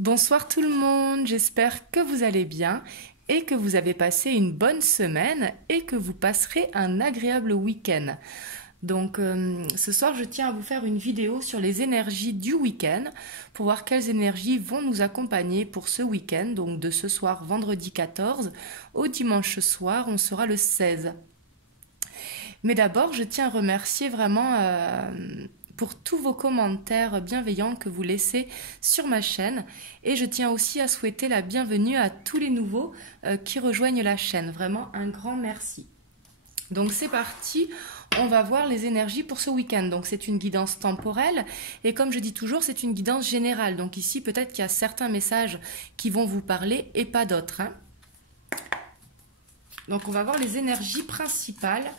Bonsoir tout le monde, j'espère que vous allez bien et que vous avez passé une bonne semaine et que vous passerez un agréable week-end. Donc ce soir je tiens à vous faire une vidéo sur les énergies du week-end pour voir quelles énergies vont nous accompagner pour ce week-end, donc de ce soir vendredi 14 au dimanche soir, on sera le 16. Mais d'abord je tiens à remercier vraiment pour tous vos commentaires bienveillants que vous laissez sur ma chaîne. Et je tiens aussi à souhaiter la bienvenue à tous les nouveaux qui rejoignent la chaîne. Vraiment un grand merci. Donc c'est parti, on va voir les énergies pour ce week-end. Donc c'est une guidance temporelle et comme je dis toujours, c'est une guidance générale. Donc ici peut-être qu'il y a certains messages qui vont vous parler et pas d'autres. Donc on va voir les énergies principales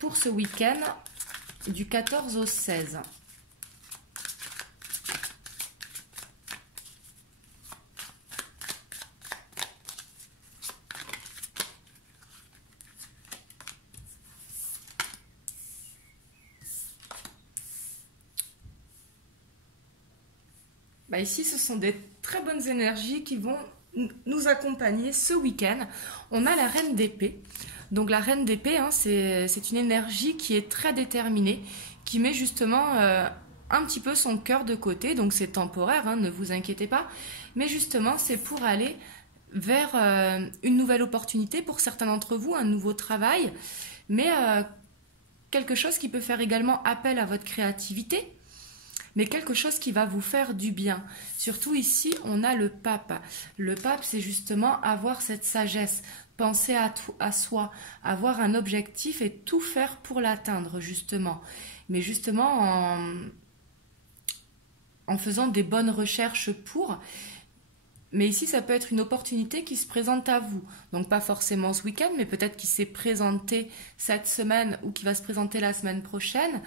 pour ce week-end du 14 au 16. Ici, ce sont des très bonnes énergies qui vont nous accompagner ce week-end. On a la reine d'épée. Donc la reine d'épée, c'est une énergie qui est très déterminée, qui met justement un petit peu son cœur de côté. Donc c'est temporaire, ne vous inquiétez pas. Mais justement, c'est pour aller vers une nouvelle opportunité pour certains d'entre vous, un nouveau travail. Mais quelque chose qui peut faire également appel à votre créativité. Mais quelque chose qui va vous faire du bien. Surtout ici, on a le pape. Le pape, c'est justement avoir cette sagesse, penser à soi, avoir un objectif et tout faire pour l'atteindre, justement. Mais justement, en faisant des bonnes recherches pour... Mais ici, ça peut être une opportunité qui se présente à vous. Donc, pas forcément ce week-end, mais peut-être qui s'est présenté cette semaine ou qui va se présenter la semaine prochaine.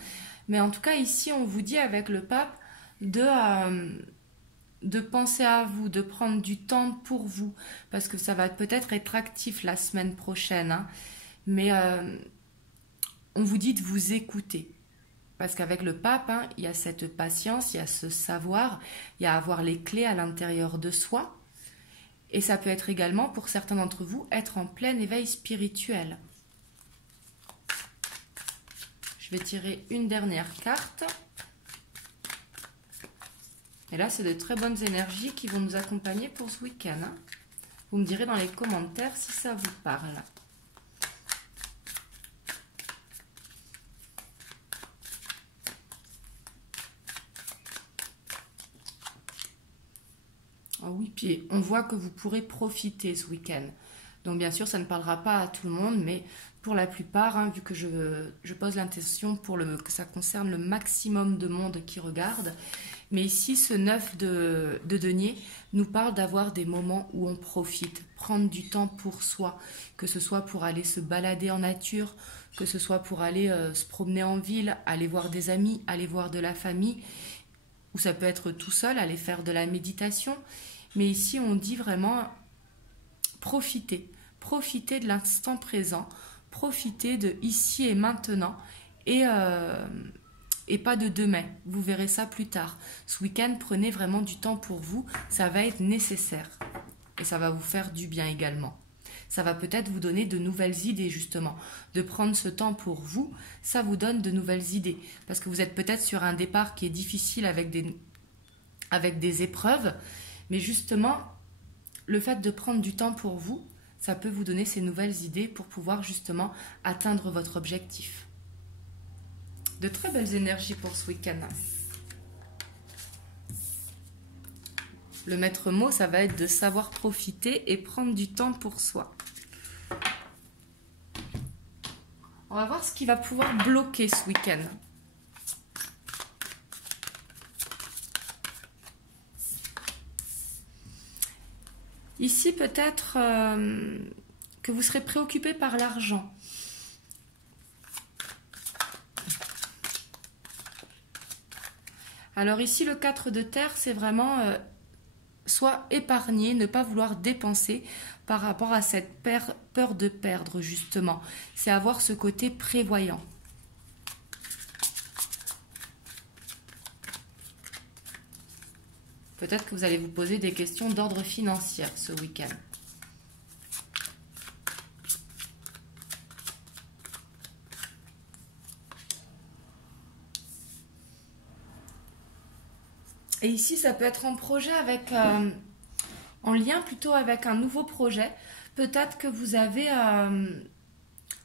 Mais en tout cas, ici, on vous dit avec le pape de penser à vous, de prendre du temps pour vous, parce que ça va peut-être être actif la semaine prochaine. Mais on vous dit de vous écouter. Parce qu'avec le pape, il y a cette patience, il y a ce savoir, il y a avoir les clés à l'intérieur de soi. Et ça peut être également, pour certains d'entre vous, être en plein éveil spirituel. Je vais tirer une dernière carte. Et là, c'est de très bonnes énergies qui vont nous accompagner pour ce week-end. Vous me direz dans les commentaires si ça vous parle. Ah oui, puis on voit que vous pourrez profiter ce week-end. Donc bien sûr, ça ne parlera pas à tout le monde, mais pour la plupart, vu que je pose l'intention pour que ça concerne le maximum de monde qui regarde. Mais ici, ce 9 de denier nous parle d'avoir des moments où on profite, prendre du temps pour soi, que ce soit pour aller se balader en nature, que ce soit pour aller se promener en ville, aller voir des amis, aller voir de la famille, ou ça peut être tout seul, aller faire de la méditation. Mais ici, on dit vraiment profiter de l'instant présent, profiter de ici et maintenant et pas de demain. Vous verrez ça plus tard. Ce week-end, prenez vraiment du temps pour vous, ça va être nécessaire et ça va vous faire du bien également. Ça va peut-être vous donner de nouvelles idées justement. De prendre ce temps pour vous, ça vous donne de nouvelles idées parce que vous êtes peut-être sur un départ qui est difficile avec des épreuves, mais justement, le fait de prendre du temps pour vous, ça peut vous donner ces nouvelles idées pour pouvoir justement atteindre votre objectif. De très belles énergies pour ce week-end. Le maître mot, ça va être de savoir profiter et prendre du temps pour soi. On va voir ce qui va pouvoir bloquer ce week-end. Ici, peut-être que vous serez préoccupé par l'argent. Alors ici, le 4 de terre, c'est vraiment soit épargner, ne pas vouloir dépenser par rapport à cette peur de perdre, justement. C'est avoir ce côté prévoyant. Peut-être que vous allez vous poser des questions d'ordre financier ce week-end. Et ici, ça peut être en projet avec, en lien plutôt avec un nouveau projet. Peut-être que vous avez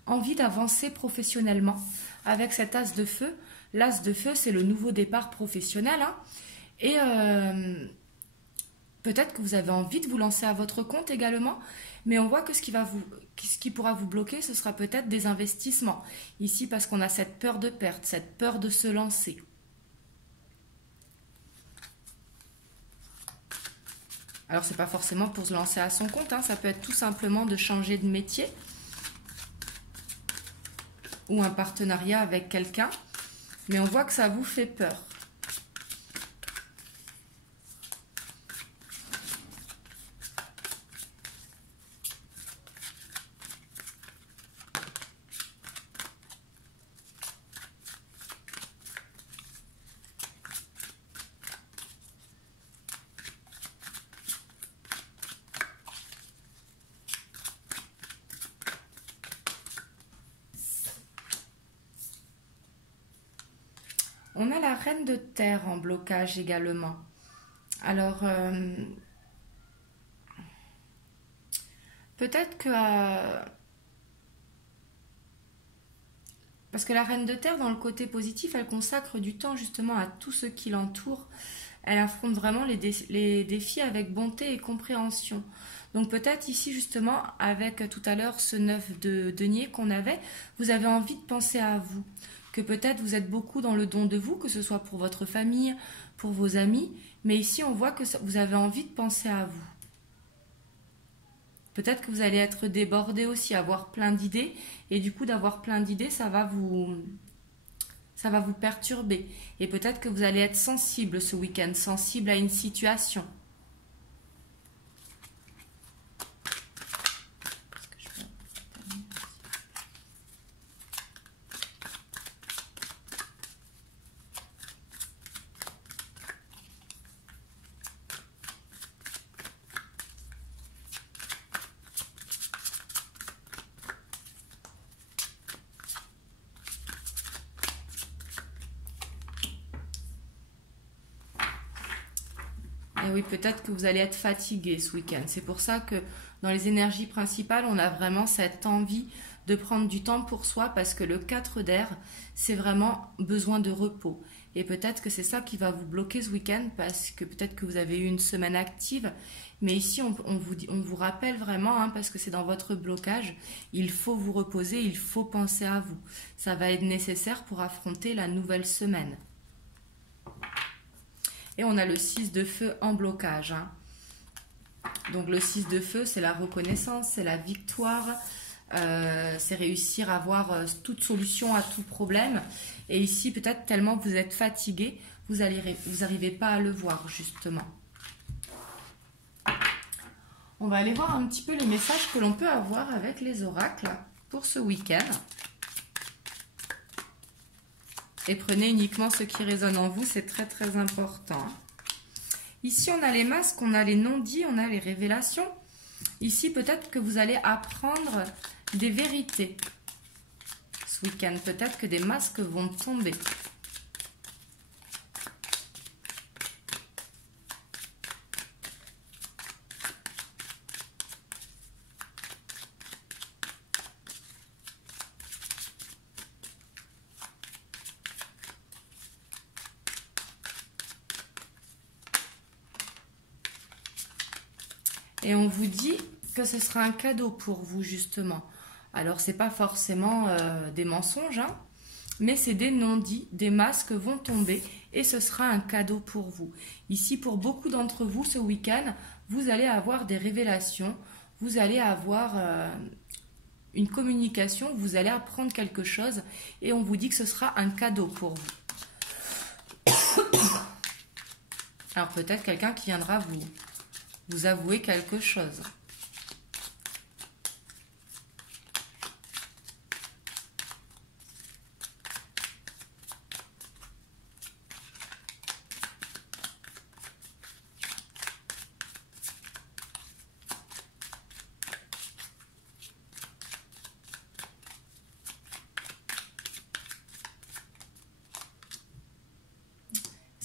envie d'avancer professionnellement avec cet as de feu. L'as de feu, c'est le nouveau départ professionnel. Hein. Et peut-être que vous avez envie de vous lancer à votre compte également. Mais on voit que ce qui pourra vous bloquer, ce sera peut-être des investissements. Ici, parce qu'on a cette peur de perte, cette peur de se lancer. Alors, ce n'est pas forcément pour se lancer à son compte, hein, ça peut être tout simplement de changer de métier ou un partenariat avec quelqu'un, mais on voit que ça vous fait peur. On a la reine de terre en blocage également. Alors, peut-être que... parce que la reine de terre, dans le côté positif, elle consacre du temps justement à tout ce qui l'entoure. Elle affronte vraiment les défis avec bonté et compréhension. Donc peut-être ici justement, avec tout à l'heure ce 9 de denier qu'on avait, vous avez envie de penser à vous. Que peut-être vous êtes beaucoup dans le don de vous, que ce soit pour votre famille, pour vos amis. Mais ici, on voit que vous avez envie de penser à vous. Peut-être que vous allez être débordé aussi, avoir plein d'idées. Et du coup, d'avoir plein d'idées, ça va vous perturber. Et peut-être que vous allez être sensible ce week-end, sensible à une situation. Et oui, peut-être que vous allez être fatigué ce week-end. C'est pour ça que dans les énergies principales, on a vraiment cette envie de prendre du temps pour soi parce que le 4 d'air, c'est vraiment besoin de repos. Et peut-être que c'est ça qui va vous bloquer ce week-end parce que peut-être que vous avez eu une semaine active. Mais ici, on vous rappelle vraiment, hein, parce que c'est dans votre blocage, il faut vous reposer, il faut penser à vous. Ça va être nécessaire pour affronter la nouvelle semaine. Et on a le 6 de feu en blocage. Hein. Donc le 6 de feu, c'est la reconnaissance, c'est la victoire, c'est réussir à avoir toute solution à tout problème. Et ici, peut-être tellement vous êtes fatigué, vous n'arrivez pas à le voir justement. On va aller voir un petit peu les messages que l'on peut avoir avec les oracles pour ce week-end. Et prenez uniquement ce qui résonne en vous, c'est très très important. Ici, on a les masques, on a les non-dits, on a les révélations. Ici, peut-être que vous allez apprendre des vérités. Ce week-end, peut-être que des masques vont tomber. Et on vous dit que ce sera un cadeau pour vous, justement. Alors, ce n'est pas forcément des mensonges, hein, mais c'est des non-dits, des masques vont tomber et ce sera un cadeau pour vous. Ici, pour beaucoup d'entre vous, ce week-end, vous allez avoir des révélations, vous allez avoir une communication, vous allez apprendre quelque chose et on vous dit que ce sera un cadeau pour vous. Alors, peut-être quelqu'un qui viendra vous avouer quelque chose.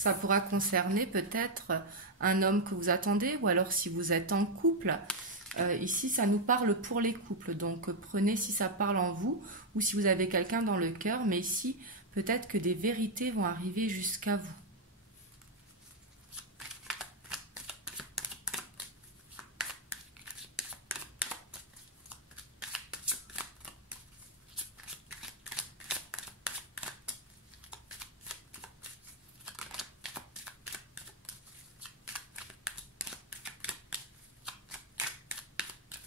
Ça pourra concerner peut-être un homme que vous attendez, ou alors si vous êtes en couple. Ici, ça nous parle pour les couples, donc prenez si ça parle en vous, ou si vous avez quelqu'un dans le cœur, mais ici, peut-être que des vérités vont arriver jusqu'à vous.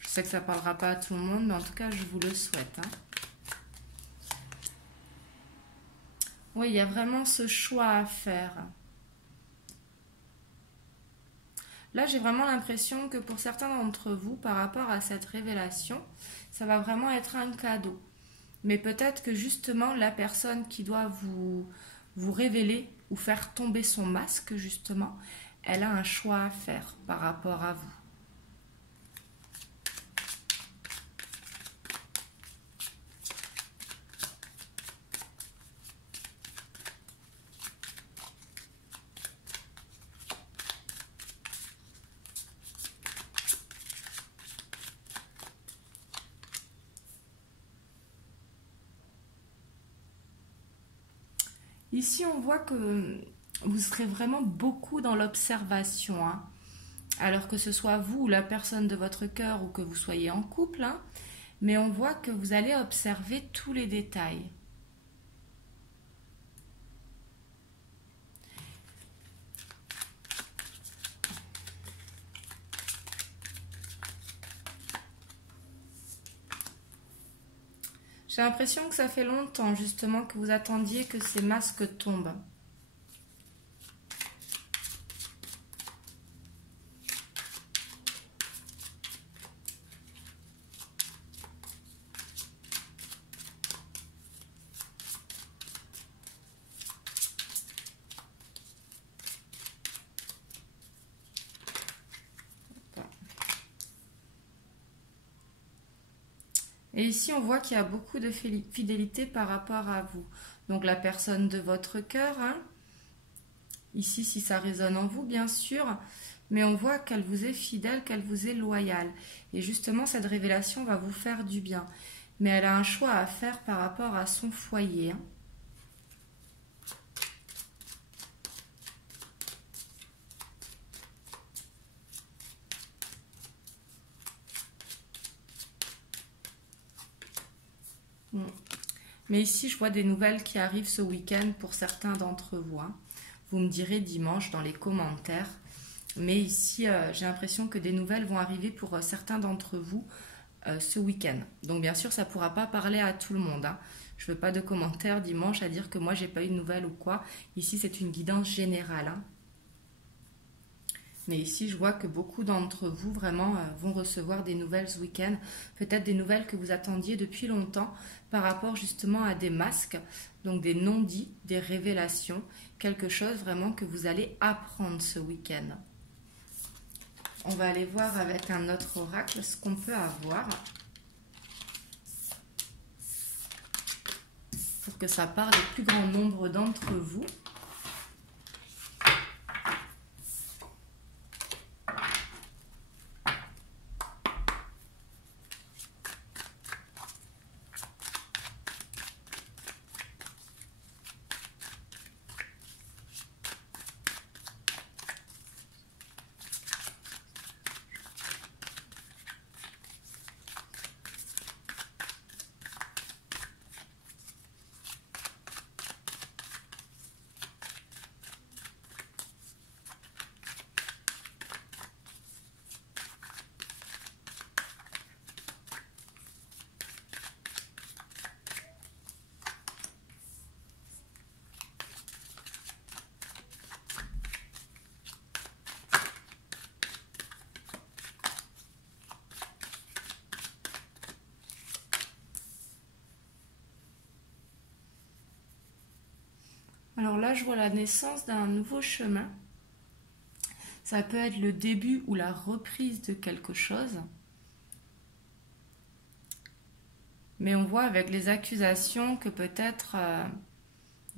Je sais que ça ne parlera pas à tout le monde, mais en tout cas, je vous le souhaite. Hein. Oui, il y a vraiment ce choix à faire. Là, j'ai vraiment l'impression que pour certains d'entre vous, par rapport à cette révélation, ça va vraiment être un cadeau. Mais peut-être que justement, la personne qui doit vous révéler ou faire tomber son masque, justement, elle a un choix à faire par rapport à vous. Ici, on voit que vous serez vraiment beaucoup dans l'observation. Hein. Alors que ce soit vous ou la personne de votre cœur ou que vous soyez en couple. Hein. Mais on voit que vous allez observer tous les détails. J'ai l'impression que ça fait longtemps justement que vous attendiez que ces masques tombent. Et ici, on voit qu'il y a beaucoup de fidélité par rapport à vous. Donc la personne de votre cœur, hein. Ici, si ça résonne en vous, bien sûr, mais on voit qu'elle vous est fidèle, qu'elle vous est loyale. Et justement, cette révélation va vous faire du bien. Mais elle a un choix à faire par rapport à son foyer. Hein. Mais ici, je vois des nouvelles qui arrivent ce week-end pour certains d'entre vous. Hein. Vous me direz dimanche dans les commentaires. Mais ici, j'ai l'impression que des nouvelles vont arriver pour certains d'entre vous ce week-end. Donc bien sûr, ça ne pourra pas parler à tout le monde. Hein. Je ne veux pas de commentaires dimanche à dire que moi, j'ai pas eu de nouvelles ou quoi. Ici, c'est une guidance générale. Hein. Mais ici, je vois que beaucoup d'entre vous vraiment vont recevoir des nouvelles ce week-end. Peut-être des nouvelles que vous attendiez depuis longtemps par rapport justement à des masques, donc des non-dits, des révélations, quelque chose vraiment que vous allez apprendre ce week-end. On va aller voir avec un autre oracle ce qu'on peut avoir pour que ça parle au plus grand nombre d'entre vous. Alors là, je vois la naissance d'un nouveau chemin. Ça peut être le début ou la reprise de quelque chose. Mais on voit avec les accusations que peut-être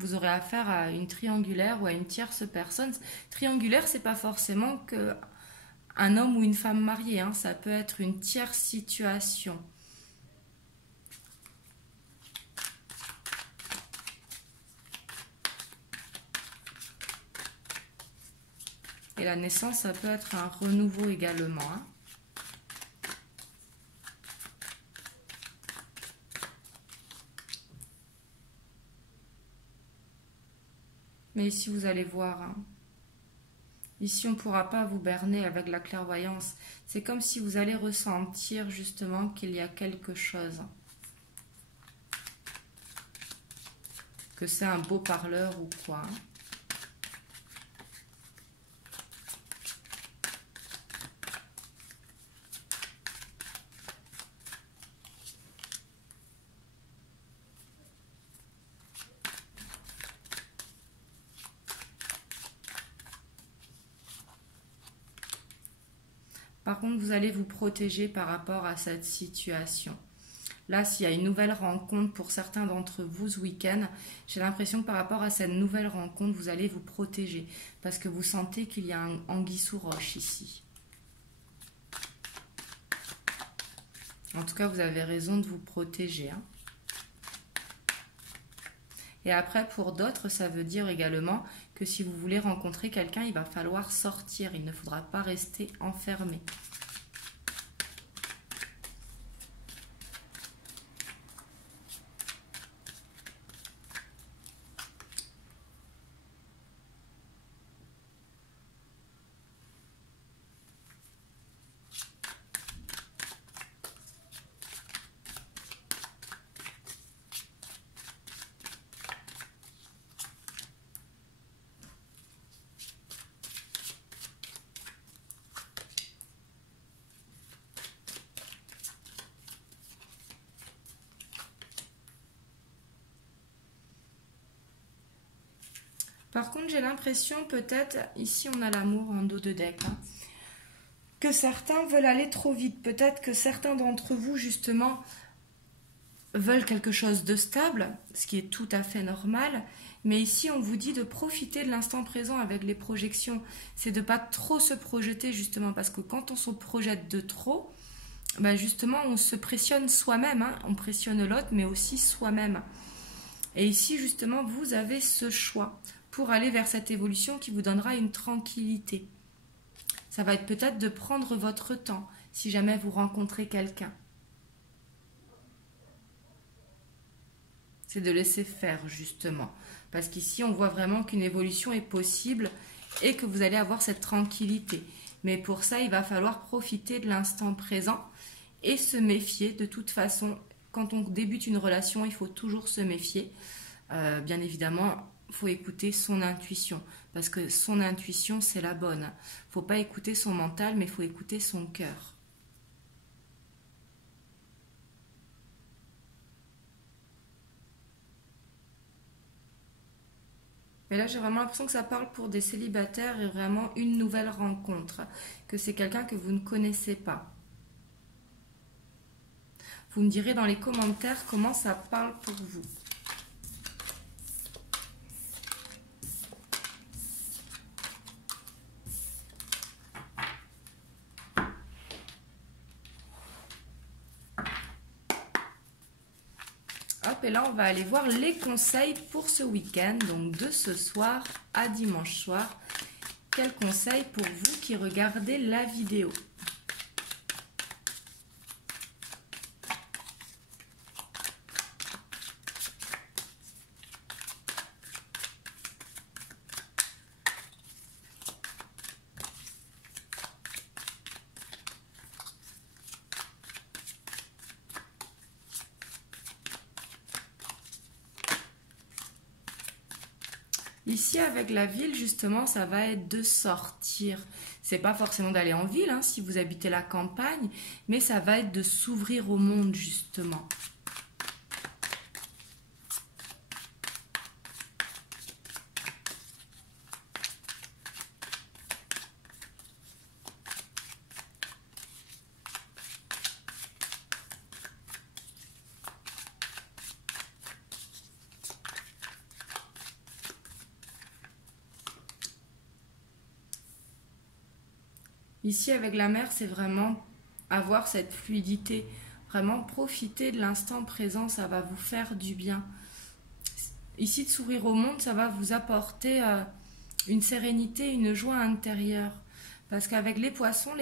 vous aurez affaire à une triangulaire ou à une tierce personne. Triangulaire, c'est pas forcément que un homme ou une femme mariée, hein, ça peut être une tierce situation. Et la naissance, ça peut être un renouveau également, hein. Mais ici, vous allez voir, hein. Ici, on ne pourra pas vous berner avec la clairvoyance. C'est comme si vous allez ressentir justement qu'il y a quelque chose. Que c'est un beau parleur ou quoi. Par contre, vous allez vous protéger par rapport à cette situation. Là, s'il y a une nouvelle rencontre pour certains d'entre vous ce week-end, j'ai l'impression que par rapport à cette nouvelle rencontre, vous allez vous protéger parce que vous sentez qu'il y a un anguille sous roche ici. En tout cas, vous avez raison de vous protéger, hein. Et après, pour d'autres, ça veut dire également que si vous voulez rencontrer quelqu'un, il va falloir sortir. Il ne faudra pas rester enfermé. Par contre, j'ai l'impression, peut-être, ici on a l'amour en dos de deck, hein, que certains veulent aller trop vite. Peut-être que certains d'entre vous, justement, veulent quelque chose de stable, ce qui est tout à fait normal. Mais ici, on vous dit de profiter de l'instant présent avec les projections. C'est de ne pas trop se projeter, justement, parce que quand on se projette de trop, ben justement, on se pressionne soi-même, hein. On pressionne l'autre, mais aussi soi-même. Et ici, justement, vous avez ce choix pour aller vers cette évolution qui vous donnera une tranquillité. Ça va être peut-être de prendre votre temps si jamais vous rencontrez quelqu'un. C'est de laisser faire, justement. Parce qu'ici, on voit vraiment qu'une évolution est possible et que vous allez avoir cette tranquillité. Mais pour ça, il va falloir profiter de l'instant présent et se méfier. De toute façon, quand on débute une relation, il faut toujours se méfier. Bien évidemment, il faut écouter son intuition, parce que son intuition, c'est la bonne. Il ne faut pas écouter son mental, mais il faut écouter son cœur. Mais là, j'ai vraiment l'impression que ça parle pour des célibataires et vraiment une nouvelle rencontre, que c'est quelqu'un que vous ne connaissez pas. Vous me direz dans les commentaires comment ça parle pour vous. Hop, et là, on va aller voir les conseils pour ce week-end, donc de ce soir à dimanche soir. Quels conseils pour vous qui regardez la vidéo? Ici, avec la ville, justement, ça va être de sortir. C'est pas forcément d'aller en ville, hein, si vous habitez la campagne, mais ça va être de s'ouvrir au monde, justement. Ici, avec la mer, c'est vraiment avoir cette fluidité. Vraiment profiter de l'instant présent, ça va vous faire du bien. Ici, de sourire au monde, ça va vous apporter une sérénité, une joie intérieure. Parce qu'avec les poissons,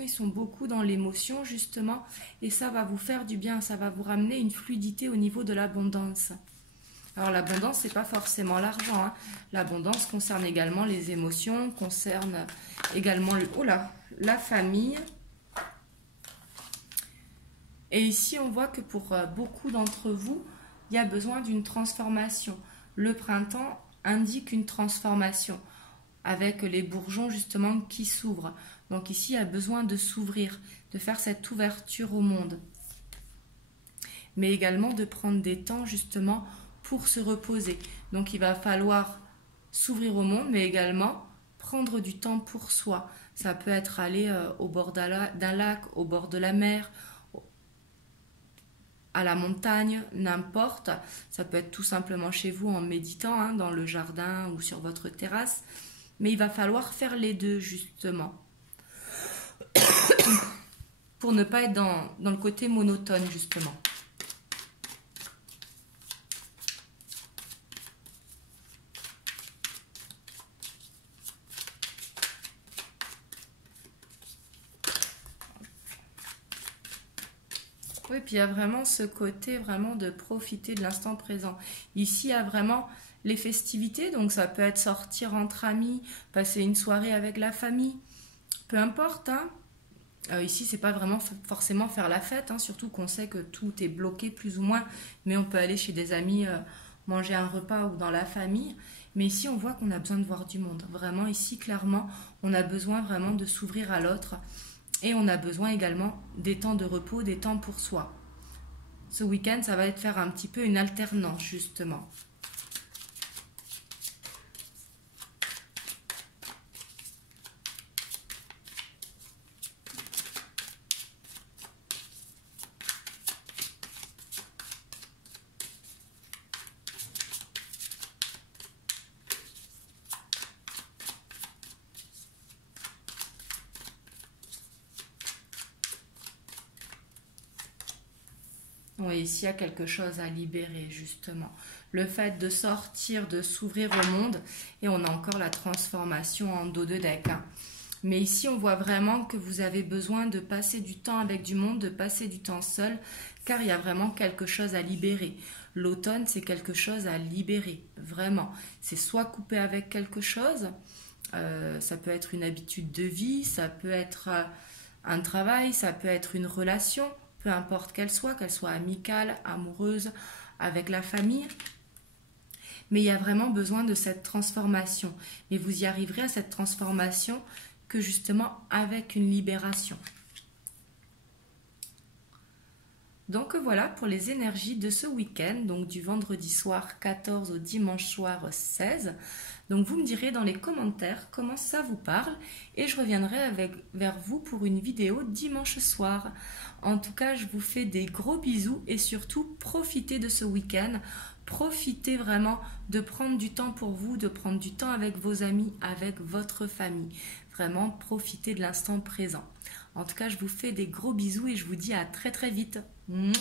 ils sont beaucoup dans l'émotion, justement, et ça va vous faire du bien, ça va vous ramener une fluidité au niveau de l'abondance. Alors l'abondance, c'est pas forcément l'argent, hein. L'abondance concerne également les émotions, concerne également la famille. Et ici, on voit que pour beaucoup d'entre vous, il y a besoin d'une transformation. Le printemps indique une transformation avec les bourgeons justement qui s'ouvrent. Donc ici, il y a besoin de s'ouvrir, de faire cette ouverture au monde. Mais également de prendre des temps justement pour se reposer. Donc il va falloir s'ouvrir au monde, mais également prendre du temps pour soi. Ça peut être aller au bord d'un lac, au bord de la mer, à la montagne, n'importe. Ça peut être tout simplement chez vous en méditant, hein, dans le jardin ou sur votre terrasse. Mais il va falloir faire les deux, justement. Pour ne pas être dans le côté monotone, justement. Oui, puis il y a vraiment ce côté vraiment de profiter de l'instant présent. Ici, il y a vraiment les festivités, donc ça peut être sortir entre amis, passer une soirée avec la famille, peu importe, hein. Ici, c'est pas vraiment forcément faire la fête, hein, surtout qu'on sait que tout est bloqué plus ou moins, mais on peut aller chez des amis, manger un repas ou dans la famille. Mais ici, on voit qu'on a besoin de voir du monde. Vraiment, ici, clairement, on a besoin vraiment de s'ouvrir à l'autre. Et on a besoin également des temps de repos, des temps pour soi. Ce week-end, ça va être faire un petit peu une alternance, justement. Oui, ici, il y a quelque chose à libérer, justement. Le fait de sortir, de s'ouvrir au monde, et on a encore la transformation en dos de deck, hein. Mais ici, on voit vraiment que vous avez besoin de passer du temps avec du monde, de passer du temps seul, car il y a vraiment quelque chose à libérer. L'automne, c'est quelque chose à libérer, vraiment. C'est soit couper avec quelque chose, ça peut être une habitude de vie, ça peut être un travail, ça peut être une relation, peu importe qu'elle soit amicale, amoureuse, avec la famille. Mais il y a vraiment besoin de cette transformation. Et vous y arriverez à cette transformation que justement avec une libération. Donc voilà pour les énergies de ce week-end, donc du vendredi soir 14 au dimanche soir 16. Donc vous me direz dans les commentaires comment ça vous parle et je reviendrai vers vous pour une vidéo dimanche soir. En tout cas, je vous fais des gros bisous et surtout profitez de ce week-end. Profitez vraiment de prendre du temps pour vous, de prendre du temps avec vos amis, avec votre famille. Vraiment, profitez de l'instant présent. En tout cas, je vous fais des gros bisous et je vous dis à très très vite. Mouah.